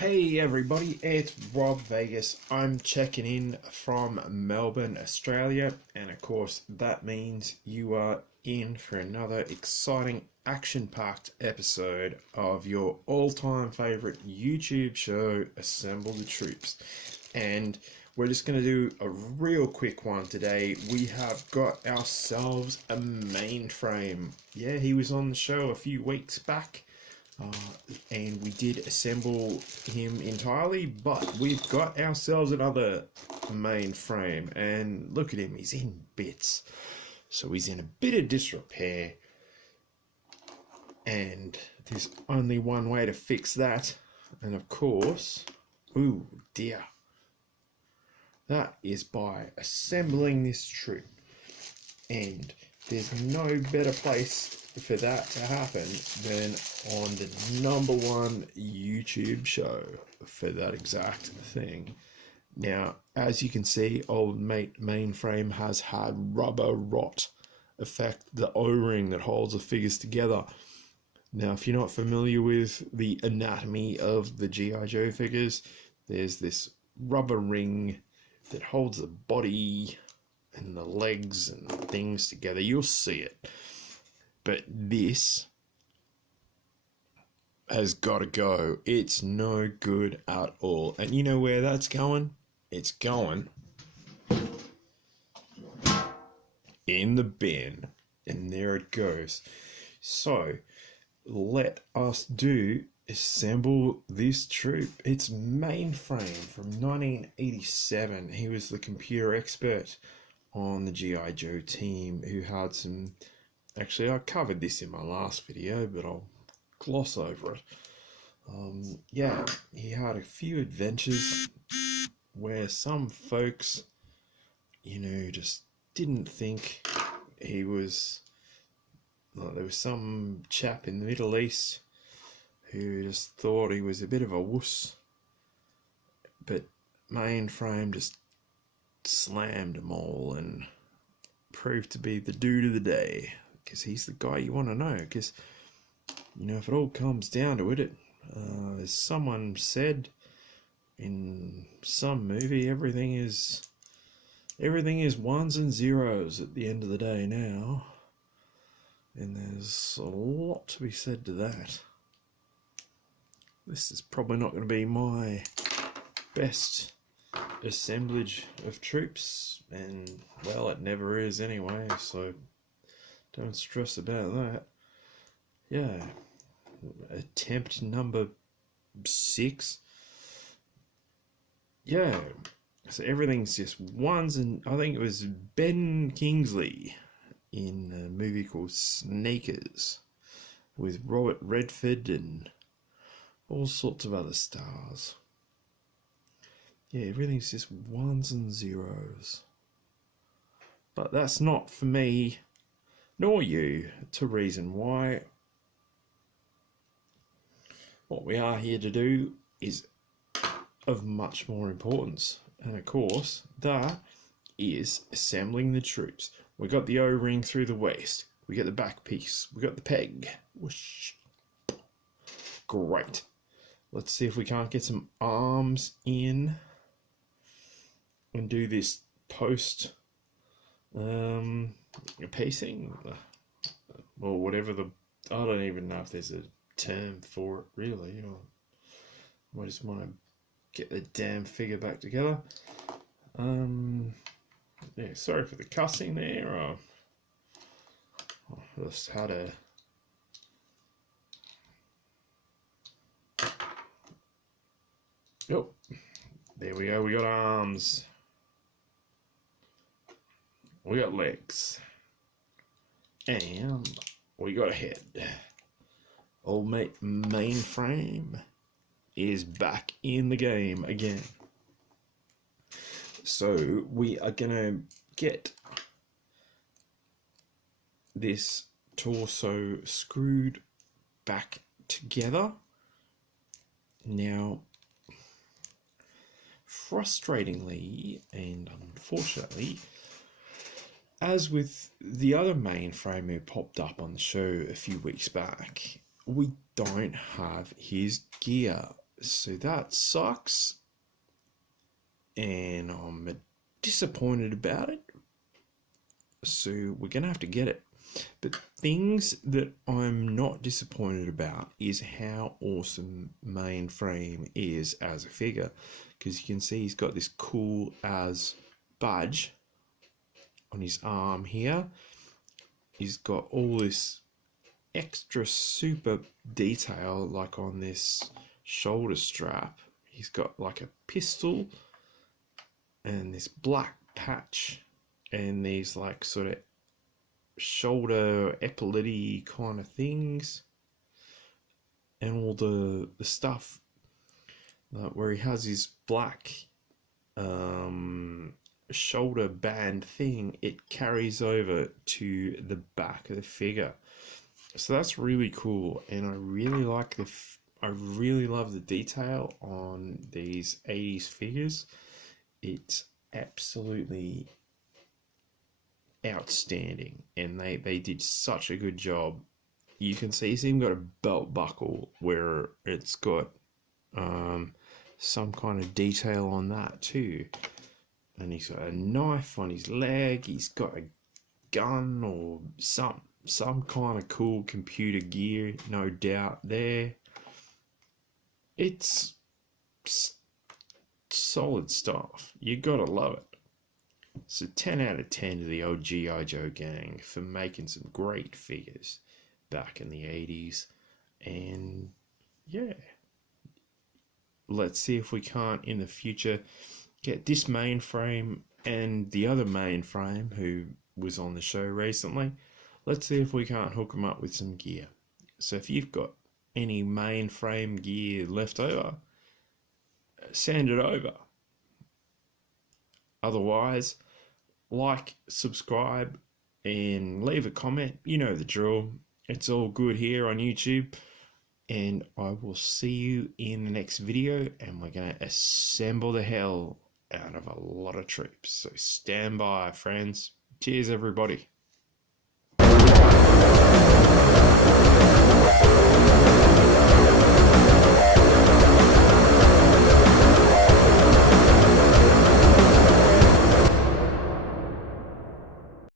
Hey everybody, it's Rob Vegas. I'm checking in from Melbourne, Australia, and of course that means you are in for another exciting action-packed episode of your all-time favorite YouTube show, Assemble the Troops. And we're just going to do a real quick one today. We have got ourselves a Mainframe. Yeah, he was on the show a few weeks back. And we did assemble him entirely, but we've got ourselves another Mainframe, and look at him, he's in bits. So he's in a bit of disrepair, and there's only one way to fix that, and of course, ooh dear, that is by assembling this troop. And there's no better place for that to happen than on the #1 YouTube show for that exact thing. Now, as you can see, old Mainframe has had rubber rot affect the O-ring that holds the figures together. Now, if you're not familiar with the anatomy of the GiJoe figures, there's this rubber ring that holds the body and the legs and things together. You'll see it. But this has got to go. It's no good at all. And you know where that's going? It's going in the bin. And there it goes. So, let us assemble this troop. It's Mainframe from 1987. He was the computer expert on the G.I. Joe team who had some... Actually, I covered this in my last video, but I'll gloss over it. Yeah, he had a few adventures where some folks, just didn't think he was... there was some chap in the Middle East who just thought he was a bit of a wuss. But Mainframe just slammed them all and proved to be the dude of the day. Because he's the guy you want to know. Because, if it all comes down to it, as someone said in some movie, everything is ones and zeros at the end of the day now. And there's a lot to be said to that. This is probably not going to be my best assemblage of troops, and well, it never is anyway, so don't stress about that. Yeah, attempt number 6. Yeah, so everything's just ones, and I think it was Ben Kingsley in a movie called Sneakers with Robert Redford and all sorts of other stars. Yeah, everything's just ones and zeros. But that's not for me, nor you, to reason why. What we are here to do is of much more importance. And of course, that is assembling the troops. We got the O-ring through the waist. We got the back piece. We got the peg. Whoosh. Great. Let's see if we can't get some arms in and do this post piecing, or whatever I don't even know if there's a term for it really. I just want to get the damn figure back together. Yeah, sorry for the cussing there. I just had a... Oh, there we go, we got arms. We got legs. And we got a head. Old mate Mainframe is back in the game again. So we are gonna get this torso screwed back together. Now, frustratingly and unfortunately, as with the other Mainframe who popped up on the show a few weeks back, we don't have his gear. So that sucks, and I'm disappointed about it. So we're gonna have to get it. But things that I'm not disappointed about is how awesome Mainframe is as a figure, because you can see he's got this cool as badge on his arm here. He's got all this extra super detail, like on this shoulder strap. He's got like a pistol and this black patch and these like sort of shoulder epaulette kind of things, and all the stuff where he has his black shoulder band thing, it carries over to the back of the figure. So that's really cool, and I really like I really love the detail on these 80s figures. It's absolutely outstanding, and they did such a good job. You can see he's even got a belt buckle where it's got some kind of detail on that too, and he's got a knife on his leg. He's got a gun or some kind of cool computer gear, no doubt there. It's solid stuff. You gotta love it. So 10 out of 10 to the old GiJoe gang for making some great figures back in the 80s. And yeah, let's see if we can't in the future get this Mainframe and the other Mainframe who was on the show recently. Let's see if we can't hook them up with some gear. So if you've got any Mainframe gear left over, send it over. Otherwise, like, subscribe, and leave a comment. You know the drill. It's all good here on YouTube. And I will see you in the next video, and we're going to assemble the hell out of a lot of troops. So stand by, friends. Cheers, everybody.